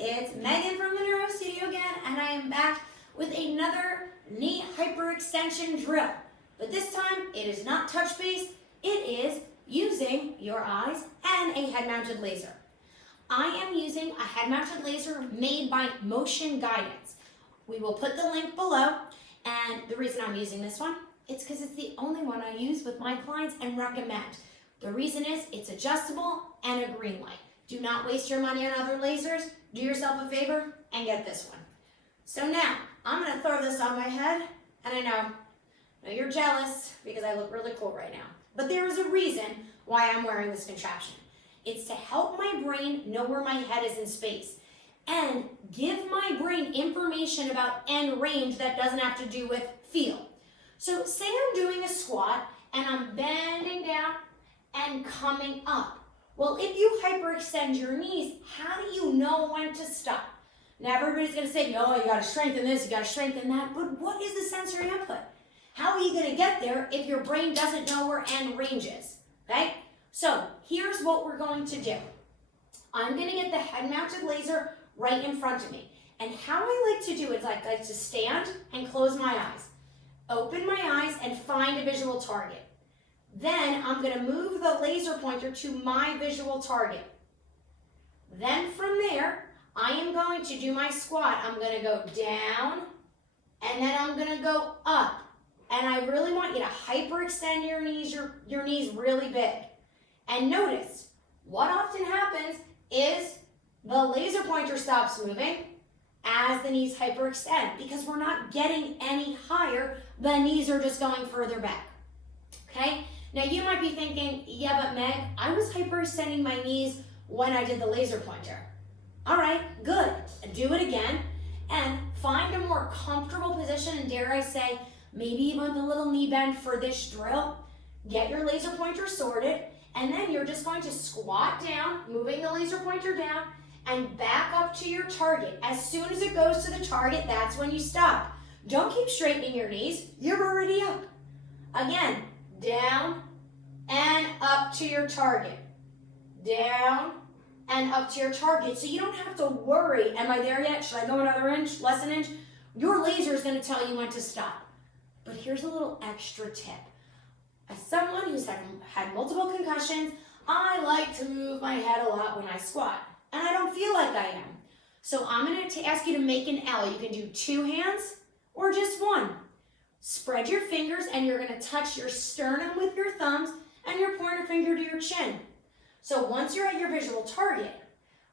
It's Megan from the Neuro Studio again, and I am back with another knee hyperextension drill. But this time, it is not touch-based, it is using your eyes and a head-mounted laser. I am using a head-mounted laser made by Motion Guidance. We will put the link below, and the reason I'm using this one, it's because it's the only one I use with my clients and recommend. The reason is it's adjustable and a green light. Do not waste your money on other lasers. Do yourself a favor and get this one. So now, I'm going to throw this on my head, and I know you're jealous because I look really cool right now. But there is a reason why I'm wearing this contraption. It's to help my brain know where my head is in space and give my brain information about end range that doesn't have to do with feel. So say I'm doing a squat and I'm bending down and coming up. Well, if you hyperextend your knees, how do you know when to stop? Now everybody's gonna say, oh, you gotta strengthen this, you gotta strengthen that, but what is the sensory input? How are you gonna get there if your brain doesn't know where end range is, okay? So here's what we're going to do. I'm gonna get the head-mounted laser right in front of me. And how I like to do it is I like to stand and close my eyes. Open my eyes and find a visual target. Then I'm going to move the laser pointer to my visual target. Then from there, I am going to do my squat. I'm going to go down, and then I'm going to go up. And I really want you to hyperextend your knees really big. And notice, what often happens is the laser pointer stops moving as the knees hyperextend because we're not getting any higher. The knees are just going further back, okay? Now you might be thinking, yeah, but Meg, I was hyperextending my knees when I did the laser pointer. All right, good. Do it again and find a more comfortable position, and dare I say, maybe even with a little knee bend for this drill. Get your laser pointer sorted, and then you're just going to squat down, moving the laser pointer down, and back up to your target. As soon as it goes to the target, that's when you stop. Don't keep straightening your knees. You're already up. Again, down and up to your target. Down and up to your target. So you don't have to worry, am I there yet? Should I go another inch, less an inch? Your laser is going to tell you when to stop. But here's a little extra tip. As someone who's had multiple concussions, I like to move my head a lot when I squat. And I don't feel like I am. So I'm going to ask you to make an L. You can do 2 hands or just 1. Spread your fingers and you're going to touch your sternum with your thumbs and your pointer finger to your chin. So once you're at your visual target,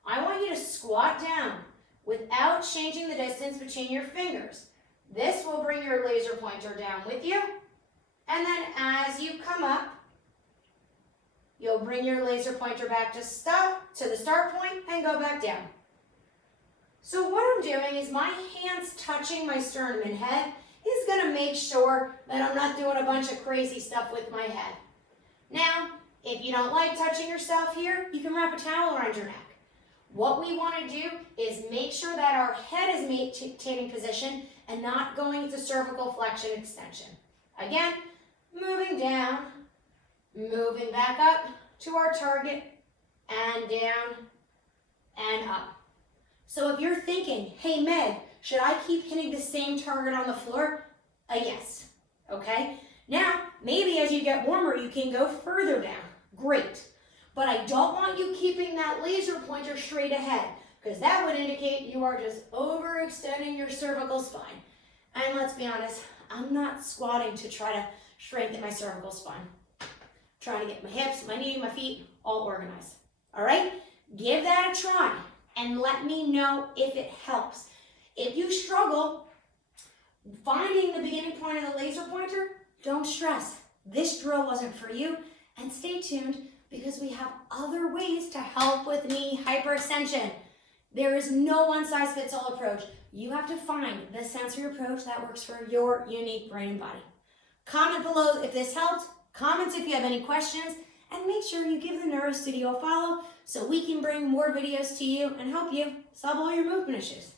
I want you to squat down without changing the distance between your fingers. This will bring your laser pointer down with you. And then as you come up, you'll bring your laser pointer back to the start point and go back down. So what I'm doing is my hands touching my sternum and head is going to make sure that I'm not doing a bunch of crazy stuff with my head. Now, if you don't like touching yourself here, you can wrap a towel around your neck. What we want to do is make sure that our head is maintaining position and not going into cervical flexion extension. Again, moving down, moving back up to our target, and down and up. So if you're thinking, hey Meg, should I keep hitting the same target on the floor? Yes, okay? Now, maybe as you get warmer, you can go further down. Great. But I don't want you keeping that laser pointer straight ahead because that would indicate you are just overextending your cervical spine. And let's be honest, I'm not squatting to try to strengthen my cervical spine. I'm trying to get my hips, my knee, my feet all organized. All right? Give that a try and let me know if it helps. If you struggle finding the beginning point of the laser pointer, don't stress. This drill wasn't for you. And stay tuned because we have other ways to help with knee hyperextension. There is no one-size-fits-all approach. You have to find the sensory approach that works for your unique brain and body. Comment below if this helped. Comment if you have any questions. And make sure you give the Neuro Studio a follow so we can bring more videos to you and help you solve all your movement issues.